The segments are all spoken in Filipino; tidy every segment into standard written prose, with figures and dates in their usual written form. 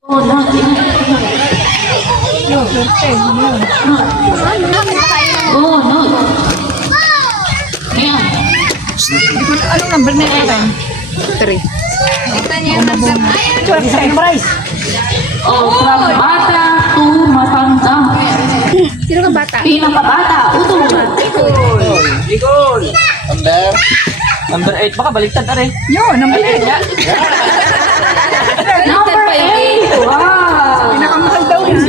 Oh, no. Oh, no. Ayan. Anong number na yan? 3. Oh, from bata to matanda. Sino ka bata? Pinakabata. Utong. Igol! Number 8. Baka baliktad na rin. Yun, number 8. Number 8. Wow. Pinakamahal daw yun.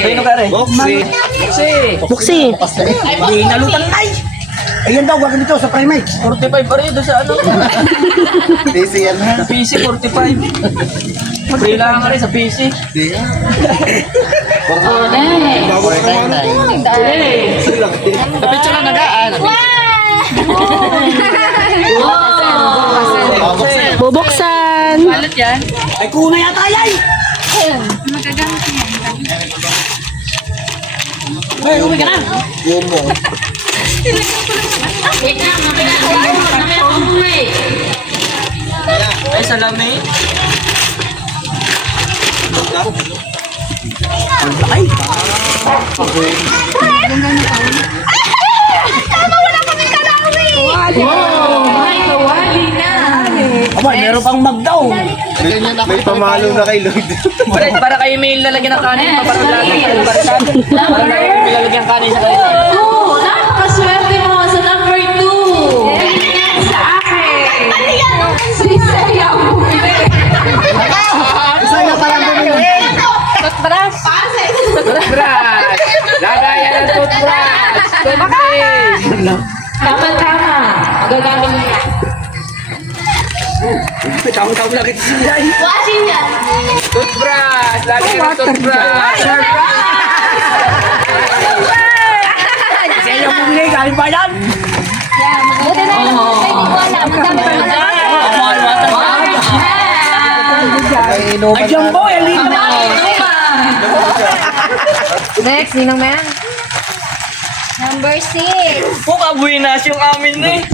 Sino ka rin? Boxy. Boxy. Buksi. Ay, nalutan na. Ayan daw, wag dito sa primate. 45 pa rin doon sa ano. Busy yan ha. Sa PC, 45. Free lang ka rin sa PC. Oh, next. Kapit siya lang nagaan. Wow. Bubuksan. Balat yan. Ay, kuna yata yan! Magagamit niya. Ay, uwi ka na! Yun mo. Wait lang, namaya ko umuwi. Ay, salami. Wow, may kawali na. Aba, meron pang mag daw. May pamalo na kay Lloyd. Para kayo may lalagyan ng kanin. Para lalagyan may lalagyan ng kanin sa kanila. Oh, napakaswerte mo sa number 2. Sa akin. Si Saya mo. Sana parang bumili. Toothbrush. Toothbrush! Lagayan ng toothbrush! Toothpaste! Tama-tama. Magagamit niya. Taong-taong lagi ito sila. Washing yan. Toothbrush! Lagayan ng toothbrush! Kasi yung bumili, galing ba yan? Buti na lang. Ay, hindi ko alam. Ang dami ko alam. Ay, inuman. Ay, jumbo, elite na. Next, ninang mo yan. Number 6. Puka buwinas yung amin na eh.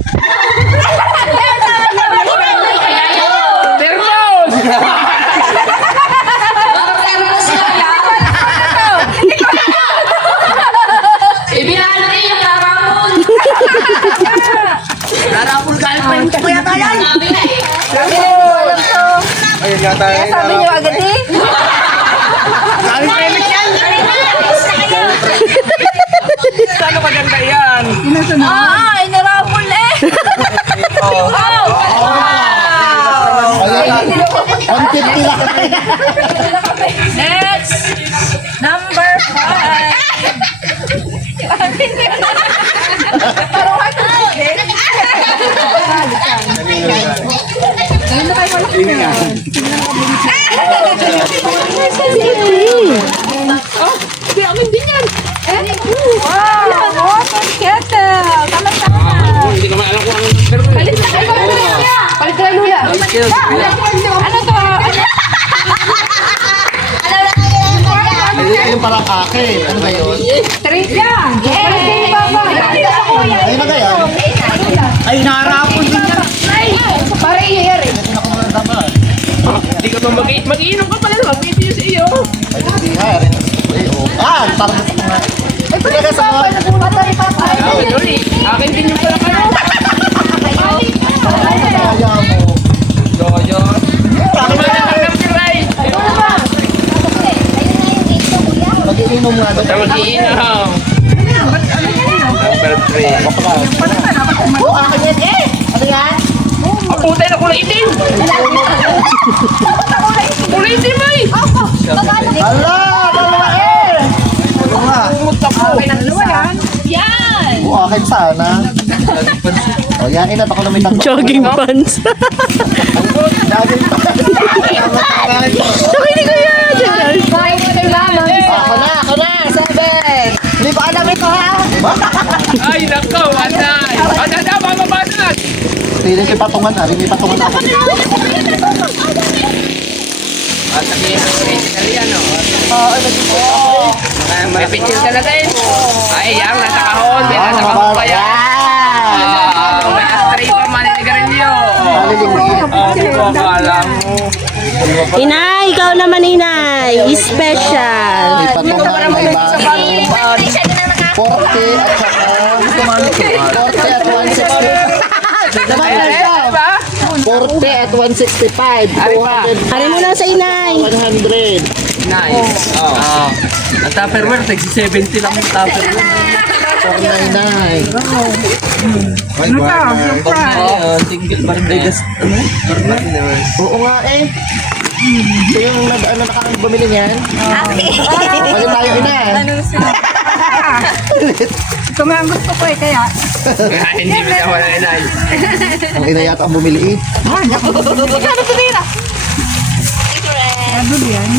Termos! Ibinalti yung karamon. Narapul galing pa yung kuya tayo. Sabi na eh. Alam to. Ayun nga tayo. Kaya sabi niyo agad eh. Galing pa yung yan. Saan maganda yan? Ah, inarapol eh. Oh. Ayun nga. 150 lang. Next. Number 5. Wow, water kettle. Tama-tama. Hindi ka alam kung anong number mo. Palit na kayo. Palit na lula. Ano to? Ayun pala akin. Ano ba yun? 3 yan. Palit ni Papa. Ayun na kaya. Ay, narapul din yan. Para iyo yan eh. Hindi ka ba mag-iinom ka pala na mag-video sa iyo. Ay, hindi nga. Ay, oh. Ah, parang sa mga. Ay, palit ni Papa. Napunta ni Papa. Akin din yung pala kayo. Kaya mo. Doyo. Ano ba yung number right? Mag-iinom nga doon. Sa mag-iinom. Number 3. Oh, akin yan eh. Ano yan? Ang puta na kulay itim! Kulay itim ay! Ala, dalawa eh. Ano nga? Pumunta po! Yan. Oh, akin sana. Oh, yan. Inat ako na may tatlo. Jogging pants. Jogging pa. Nakinig ko yan. Bye, Mother Mama. Ako na. 7. Hindi ko alam ito ha. Ay, nako! Anay! Anay na! Mamabasa na! Hindi may patungan ha. Hindi may patungan ako. At sabihin ang critical yan, no? Oo. May picture ka na din. Ay, yang nasa kahon. May nasa kahon pa yan. May astray pa, maninigarilyo. Maliliglig. Akala mo. Inay, ikaw naman inay. Special. May patungan na iba. 40 at saka 40 at 160. Diba, Elsa? 40 at 165. 200. Ano muna sa inay? 100. Nice. Oh. Ang Tupperware, tagsi 70 lang yung Tupperware. 499. Single birthday gas. Oo nga eh. Ito yung nakakang bumili niyan. Pwede tayo ina. Ito nga ang gusto ko eh, kaya. Kaya hindi mo siya wala inay. Ang ina yata ang bumili eh. Ano yan?